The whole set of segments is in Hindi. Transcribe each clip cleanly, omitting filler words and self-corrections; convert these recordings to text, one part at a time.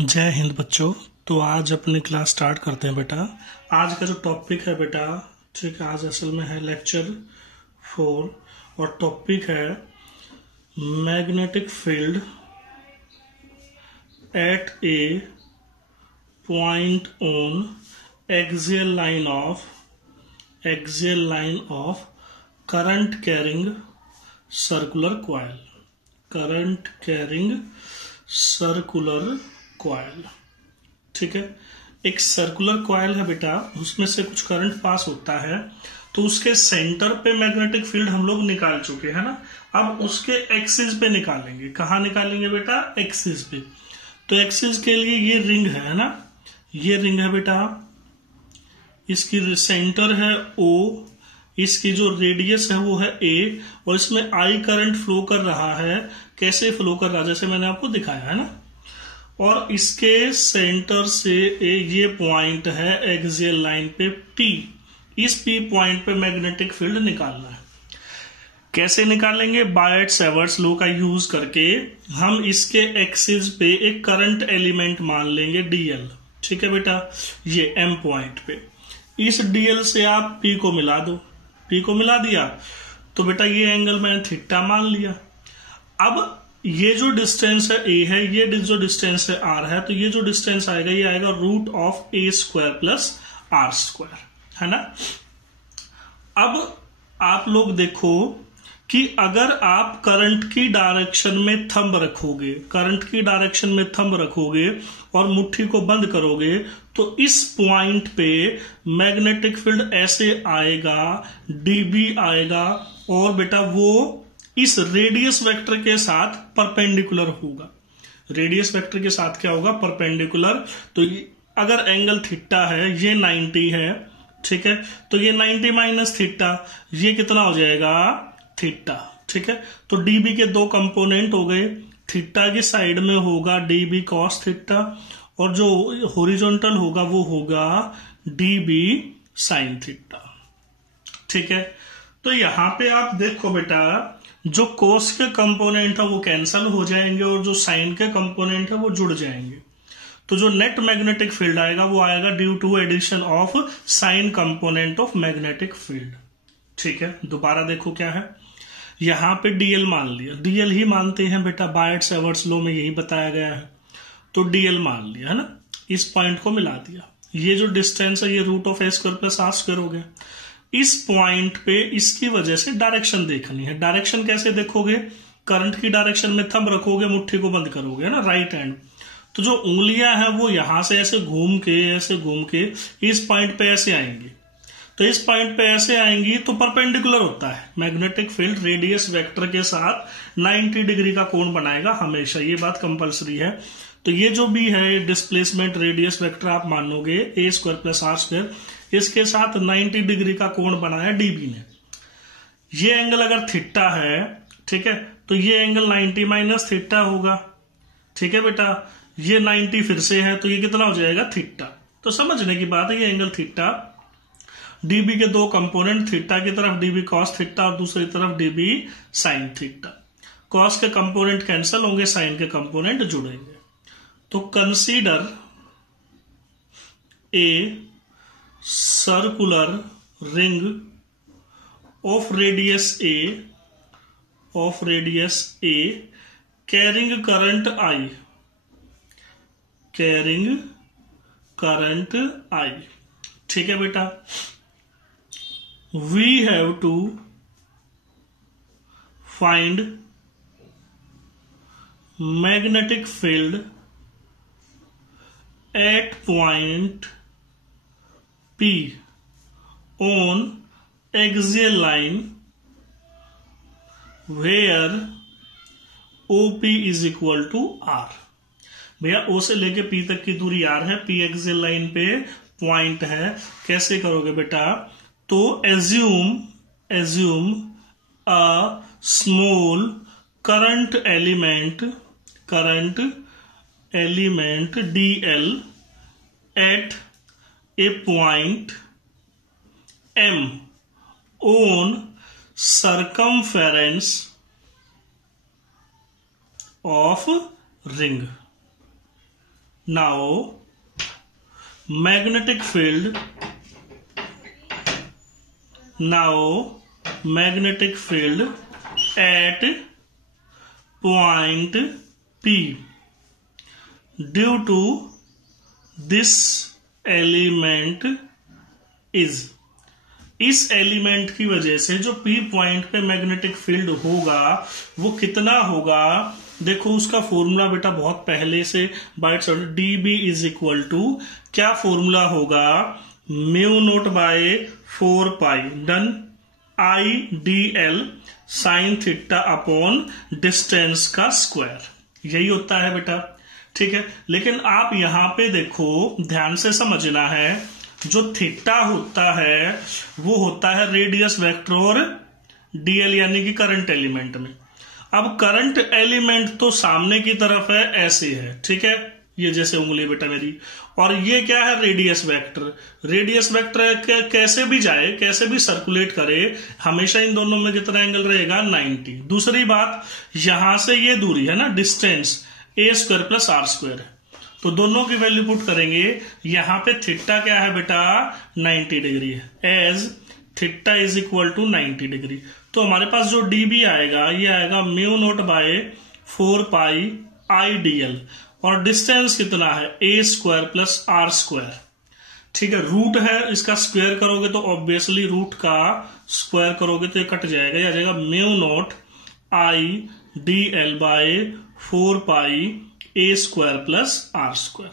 जय हिंद बच्चों। तो आज अपनी क्लास स्टार्ट करते हैं बेटा। आज का जो टॉपिक है बेटा, ठीक है, आज असल में है लेक्चर 4 और टॉपिक है magnetic field at A point on axial line of current carrying circular coil. ठीक है, एक सर्कुलर कॉइल है बेटा, उसमें से कुछ करंट पास होता है, तो उसके सेंटर पे मैग्नेटिक फील्ड हम लोग निकाल चुके हैं ना। अब उसके एक्सिस पे निकालेंगे। कहाँ निकालेंगे बेटा? एक्सिस पे। तो एक्सिस के लिए ये रिंग है ना, ये रिंग है बेटा, इसकी सेंटर है O, इसकी जो रेडियस है वो है A, और इसमें I करंट फ्लो कर रहा है। कैसे फ्लो कर रहा है? जैसे मैंने आपको दिखाया है ना। और इसके सेंटर से ये पॉइंट है एक्सियल लाइन पे P। इस P पॉइंट पे मैग्नेटिक फील्ड निकालना है। कैसे निकालेंगे? बायट-सैवर्ट्स लॉ का यूज करके हम इसके एक्सिस पे एक करंट एलिमेंट मान लेंगे DL। ठीक है बेटा, ये M पॉइंट पे इस DL से आप P को मिला दो। P को मिला दिया तो बेटा ये एंगल मैंने थीटा मान लिया। अब ये जो डिस्टेंस है A है, ये जो डिस्टेंस है R है, तो ये जो डिस्टेंस आएगा ये आएगा √A² प्लस R², है ना। अब आप लोग देखो कि अगर आप करंट की डायरेक्शन में थंब रखोगे, और मुट्ठी को बंद करोगे, तो इस पॉइंट पे मैग्नेटिक फील्ड ऐसे आएगा, dB आएगा, और बेटा वो इस रेडियस वेक्टर के साथ परपेंडिकुलर होगा। रेडियस वेक्टर के साथ क्या होगा? परपेंडिकुलर। तो अगर एंगल थीटा है, ये 90 है, ठीक है, तो ये 90 माइनस थीटा, ये कितना हो जाएगा? थीटा। ठीक है, तो डीबी के दो कंपोनेंट हो गए। थीटा की साइड में होगा डीबी कॉस थीटा, और जो हॉरिजॉन्टल होगा वो होगा डीबी साइन थीटा। ठीक है, तो यहां पे आप देखो बेटा, जो कोस के कंपोनेंट है वो कैंसल हो जाएंगे, और जो साइन के कंपोनेंट है वो जुड़ जाएंगे। तो जो नेट मैग्नेटिक फील्ड आएगा वो आएगा due to addition of sine component of magnetic field. ठीक है, दोबारा देखो क्या है। यहां पे डीएल मान लिया, डीएल ही मानते हैं बेटा, बायट-सैवर्ट्स लॉ में यही बताया गया है। तो डीएल मान लिया है ना, इस पॉइंट को मिला दिया। ये जो डिस्टेंस है ये √A² प्लस R² हो गया। इस पॉइंट पे इसकी वजह से डायरेक्शन देखनी है। डायरेक्शन कैसे देखोगे? करंट की डायरेक्शन में थंब रखोगे, मुट्ठी को बंद करोगे ना, राइट हैंड। तो जो उंगलियां हैं वो यहां से ऐसे घूम के इस पॉइंट पे ऐसे आएंगी। तो इस पॉइंट पे ऐसे आएंगी तो परपेंडिकुलर होता है। मैग्नेटिक फील्ड रेडियस वेक्टर के साथ 90 डिग्री का कोण बनाएगा हमेशा, ये बात कंपलसरी है। तो ये जो भी है डिस्प्लेसमेंट रेडियस वेक्टर आप मानोगे A² प्लस R², इसके साथ 90 डिग्री का कोण बनाया डीबी ने। ये एंगल अगर थीटा है, ठीक है, तो ये एंगल 90 माइनस थीटा होगा। ठीक है बेटा, ये 90 फिर से है, तो ये कितना हो जाएगा? थीटा। तो समझने की बात है, ये एंगल थीटा, डीबी के दो कंपोनेंट, थीटा की तरफ डीबी कॉस थीटा और दूसरी तरफ डीबी साइन थीटा। कॉस के कंपोनेंट कैंसिल होंगे, साइन के कंपोनेंट जुड़ेंगे। तो consider a circular ring of radius A carrying current I। ठीक है बेटा, we have to find magnetic field at point P on axial line where OP is equal to R। भैया O से लेके P तक की दूरी R है, P एक्सियल लाइन पे पॉइंट है। कैसे करोगे बेटा? तो assume a small current element DL at a point M on circumference of ring। Now magnetic field at point P due to this element is, इस एलिमेंट की वजह से जो P पॉइंट पे मैग्नेटिक फील्ड होगा वो कितना होगा। देखो उसका फॉर्मूला बेटा बहुत पहले से बाइट dB इज इक्वल टू क्या फॉर्मूला होगा, म्यू नोट बाय 4 पाई डन IDL sine theta upon distance का स्क्वायर, यही होता है बेटा। ठीक है, लेकिन आप यहां पे देखो ध्यान से समझना है, जो थीटा होता है वो होता है रेडियस वेक्टर और डीएल यानी कि करंट एलिमेंट में। अब करंट एलिमेंट तो सामने की तरफ है, ऐसे है, ठीक है, ये जैसे उंगली बेटा मेरी, और ये क्या है रेडियस वेक्टर। रेडियस वेक्टर कैसे भी जाए, कैसे भी सर्कुलेट करे, हमेशा इन दोनों में कितना एंगल रहेगा 90। दूसरी बात, यहां से ये दूरी है ना distance a square plus are square है, तो दोनों की वैल्यू पुट करेंगे। यहां पे थीटा क्या है बेटा 90 डिग्री है, as theta is equal to 90 degree. तो हमारे पास जो dB आएगा ये आएगा mu naught by 4 pi IDL, और डिस्टेंस कितना है a square plus are square. ठीक है, रूट है, इसका स्क्वायर करोगे तो ऑब्वियसली रूट का स्क्वायर करोगे तो ये कट जाएगा, ये आ जाएगा mu naught IDL by 4 pi a square plus are square.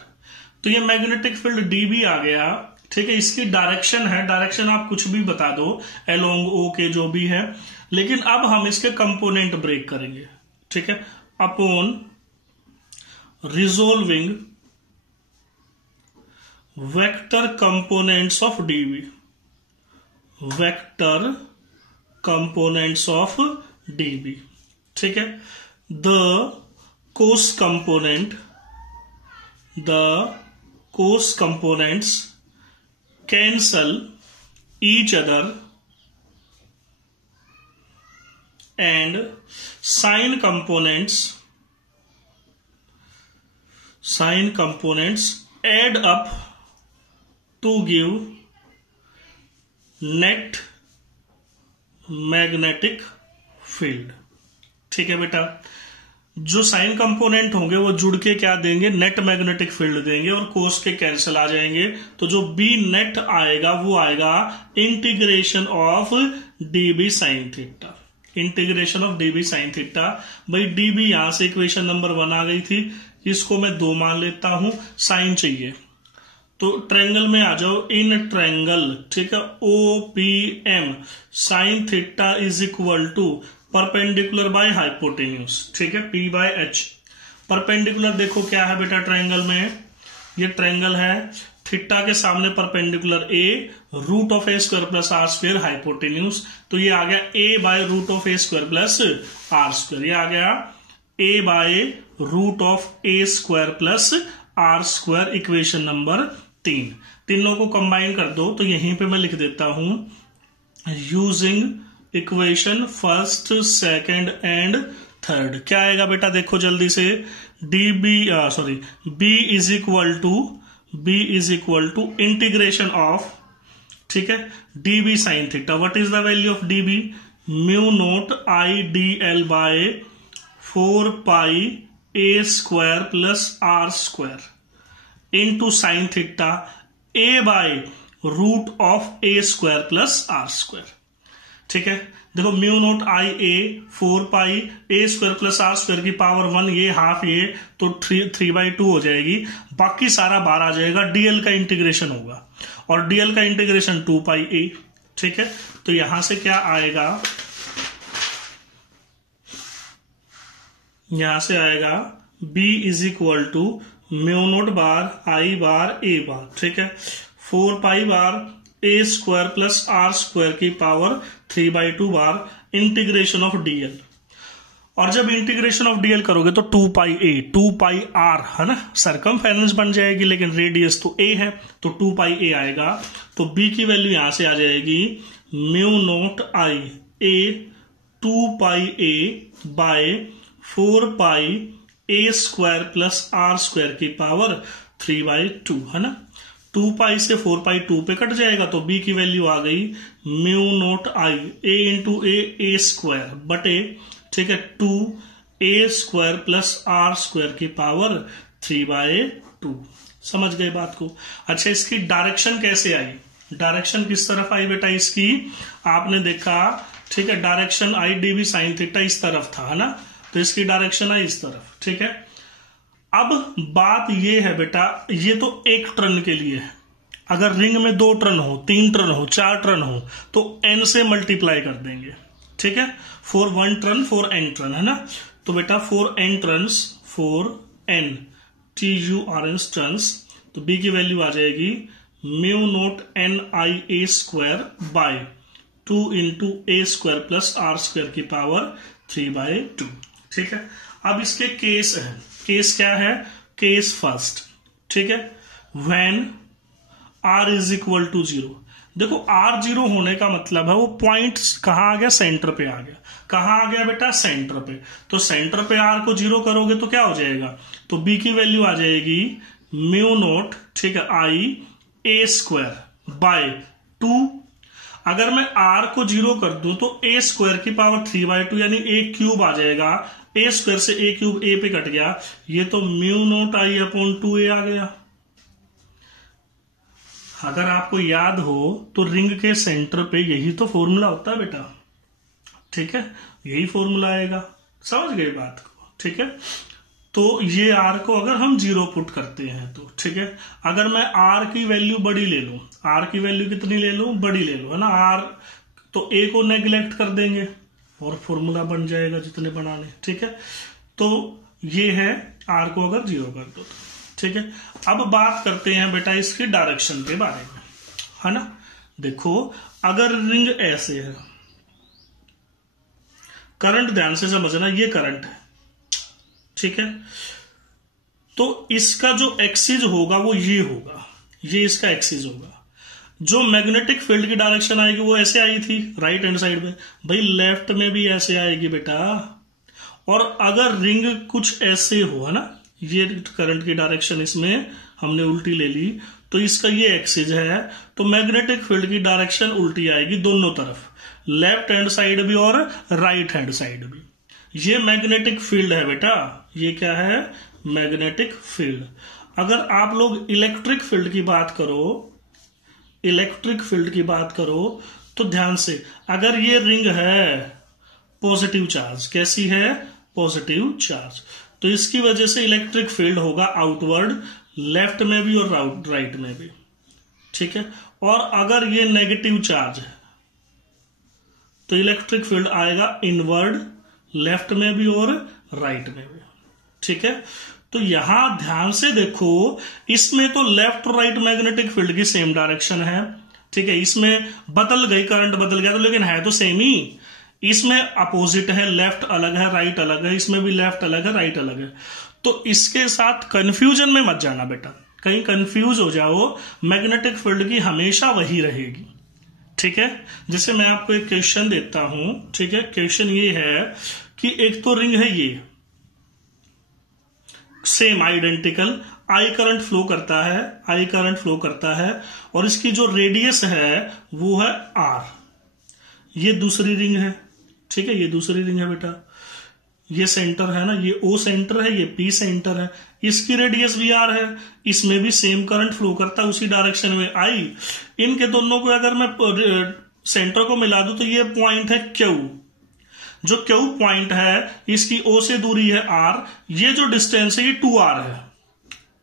तो ये मैग्नेटिक फील्ड dB आ गया। ठीक है, इसकी डायरेक्शन है, डायरेक्शन आप कुछ भी बता दो, अलोंग O के जो भी है, लेकिन अब हम इसके कंपोनेंट ब्रेक करेंगे। ठीक है, upon resolving vector components of dB, vector components of dB। ठीक है, the cos components cancel each other and sine components add up to give net magnetic field। ठीक है बेटा, जो साइन कंपोनेंट होंगे वो जुड़ के क्या देंगे, नेट मैग्नेटिक फील्ड देंगे, और कोस के कैंसिल आ जाएंगे। तो जो बी नेट आएगा वो आएगा integration of dB sine theta, integration of dB sine theta. भाई dB यहां से इक्वेशन नंबर 1 आ गई थी, इसको मैं 2 मान लेता हूं, साइन चाहिए तो ट्रायंगल में आ जाओ, इन ट्रायंगल। ठीक है, OPM sine theta is equal to perpendicular by hypotenuse. ठीक है, P बाय H। परपेंडिकुलर देखो क्या है बेटा ट्रायंगल में, ये ट्रायंगल है, थीटा के सामने perpendicular A, root of A square plus are square hypotenuse, तो ये आ गया A by root of A square plus are square, ये आ गया A by root of A square plus are square, equation number 3। तीनों को कंबाइन कर दो तो यहीं पे मैं लिख देता हूं, using equation first second and third. क्या आएगा बेटा देखो जल्दी से, B is equal to integration of, ठीक है, dB sine theta. What is the value of dB, mu naught IDL by 4 pi a square plus are square into sine theta a by root of A square plus are square. ठीक है, देखो mu naught IA 4 pi A square plus are square की पावर 1, ये हाफ ये, तो 3/2 हो जाएगी, बाकी सारा बाहर आ जाएगा, DL का इंटीग्रेशन होगा, और DL का इंटीग्रेशन 2 पाई A। ठीक है, तो यहां से क्या आएगा, यहां से आएगा B is equal to mu naught बार I बार A बार। ठीक है, 4 पाई बार A square plus are square की पावर 3/2 बार इंटीग्रेशन ऑफ DL, और जब इंटीग्रेशन ऑफ DL करोगे तो 2 पाई A 2 पाई R है ना, सरकमफेरेंस बन जाएगी, लेकिन रेडियस तो A है तो 2 पाई A आएगा। तो B की वैल्यू यहां से आ जाएगी mu naught I A 2 pi A by 4 pi A square plus are square की पावर 3/2 है ना। 2 पाई से 4 पाई 2 पे कट जाएगा, तो बी की वैल्यू आ गई mu naught I A into A square बटे, ठीक है, 2a square plus are square की पावर 3/2। समझ गए बात को। अच्छा, इसकी डायरेक्शन कैसे आई? डायरेक्शन किस तरफ आई बेटा इसकी? आपने देखा, ठीक है, direction I dB sine theta इस तरफ था, है ना, तो इसकी डायरेक्शन आई इस तरफ, ठीक है। अब बात ये है बेटा, ये तो एक टर्न के लिए है। अगर रिंग में 2 टर्न हो, 3 टर्न हो, 4 टर्न हो, तो n से मल्टीप्लाई कर देंगे, ठीक है। 4 1 टर्न 4 n टर्न, है ना, तो बेटा 4 n turns 4 n TURNs turns, तो b की वैल्यू आ जाएगी mu naught n i a square by 2 into A square plus are square की पावर 3/2, ठीक है। अब इसके केस है, केस क्या है? केस फर्स्ट, ठीक है, when r is equal to 0। देखो r 0 होने का मतलब है वो पॉइंट कहां आ गया? सेंटर पे आ गया। कहां आ गया बेटा? सेंटर पे। तो सेंटर पे r को 0 करोगे तो क्या हो जाएगा? तो b की वैल्यू आ जाएगी म्यू नोट, ठीक है, आई ए स्क्वायर बाय 2। अगर मैं r को 0 कर दूं तो a स्क्वायर की पावर 3/2 यानी a क्यूब आ जाएगा। a स्क्वायर से a क्यूब a पे कट गया, ये तो म्यू नोट आई अपॉन 2a आ गया। अगर आपको याद हो तो रिंग के सेंटर पे यही तो फॉर्मूला होता है बेटा, ठीक है, यही फॉर्मूला आएगा। समझ गए बात को, ठीक है। तो ये r को अगर हम 0 पुट करते हैं तो, ठीक है, अगर मैं r की वैल्यू बड़ी ले लूं, r की वैल्यू कितनी ले लूं? बड़ी ले लूं, है ना। r तो a को नेग्लेक्ट कर देंगे और फॉर्मूला बन जाएगा जितने बनाने, ठीक है। तो ये है r को अगर 0 कर दो तो, ठीक है। अब बात करते हैं बेटा इसकी डायरेक्शन के बारे में, है ना। देखो, अगर रिंग ऐसे है, करंट ध्यान से समझना, ये करंट है, ठीक है, तो इसका जो एक्सिस होगा वो ये होगा, ये इसका एक्सिस होगा। जो मैग्नेटिक फील्ड की डायरेक्शन आएगी वो ऐसे आई थी राइट हैंड साइड में, भाई लेफ्ट में भी ऐसे आएगी बेटा। और अगर रिंग कुछ ऐसे हो, है ना, ये करंट की डायरेक्शन इसमें हमने उल्टी ले ली, तो इसका ये एक्सिस है, तो मैग्नेटिक फील्ड की डायरेक्शन उल्टी आएगी दोनों तरफ, लेफ्ट हैंड साइड भी और राइट हैंड साइड भी। ये मैग्नेटिक फील्ड है बेटा, ये क्या है? Magnetic field. अगर आप लोग इलेक्ट्रिक फील्ड की बात करो, इलेक्ट्रिक फील्ड की बात करो तो ध्यान से, अगर ये रिंग है पॉजिटिव चार्ज, कैसी है? पॉजिटिव चार्ज, तो इसकी वजह से इलेक्ट्रिक फील्ड होगा आउटवर्ड, लेफ्ट में भी और राइट में भी, ठीक है। और अगर ये नेगेटिव चार्ज है तो इलेक्ट्रिक फील्ड आएगा इनवर्ड, लेफ्ट में भी और राइट में भी, ठीक है। तो यहां ध्यान से देखो, इसमें तो लेफ्ट और राइट मैग्नेटिक फील्ड की सेम डायरेक्शन है, ठीक है। इसमें बदल गई, करंट बदल गया तो, लेकिन है तो सेम ही। इसमें अपोजिट है, लेफ्ट अलग है राइट अलग है, इसमें भी लेफ्ट अलग है राइट अलग है। तो इसके साथ कंफ्यूजन में मत जाना बेटा, कहीं कंफ्यूज हो जाओ, मैग्नेटिक फील्ड की हमेशा वही रहेगी, ठीक है। जैसे मैं आपको एक क्वेश्चन देता हूं, ठीक है। क्वेश्चन ये है कि एक तो रिंग है ये same identical, I current flow करता है, आई करंट फ्लो करता है, और इसकी जो रेडियस है वो है आर। ये दूसरी रिंग है, ठीक है, ये दूसरी रिंग है बेटा, ये सेंटर है ना, ये ओ सेंटर है, ये पी सेंटर है, इसकी रेडियस भी आर है, इसमें भी सेम करंट फ्लो करता है उसी डायरेक्शन में आई। इनके दोनों को अगर मैं सेंटर को मिला दूं तो ये पॉइंट है क्यू। जो क्यू पॉइंट है इसकी ओ से दूरी है आर, ये जो डिस्टेंस है ये 2r है,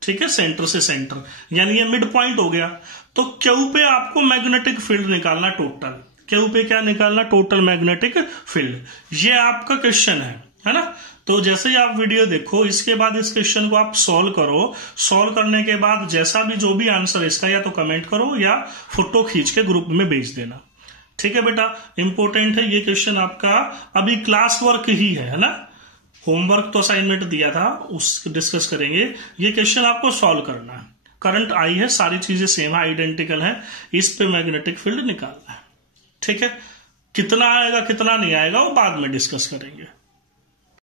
ठीक है, सेंटर से सेंटर, यानी ये मिड पॉइंट हो गया। तो क्यू पे आपको मैग्नेटिक फील्ड निकालना टोटल, क्यू पे क्या निकालना? Total magnetic field. ये आपका क्वेश्चन है ना। तो जैसे ही आप वीडियो देखो, इसके बाद इस क्वेश्चन को आप सॉल्व करो, सॉल्व करने के बाद जैसा भी जो भी आंसर इसका, या तो कमेंट करो या फोटो खींच के ग्रुप में भेज देना, ठीक है बेटा। इंपॉर्टेंट है ये क्वेश्चन आपका, अभी क्लास वर्क ही है ना, होमवर्क तो असाइनमेंट दिया था उस डिस्कस करेंगे, ये क्वेश्चन आपको सॉल्व करना है। करंट आई है, सारी चीजें सेम है, आइडेंटिकल है, इस पे मैग्नेटिक फील्ड निकालना है, ठीक है। कितना आएगा कितना नहीं आएगा वो बाद में डिस्कस करेंगे।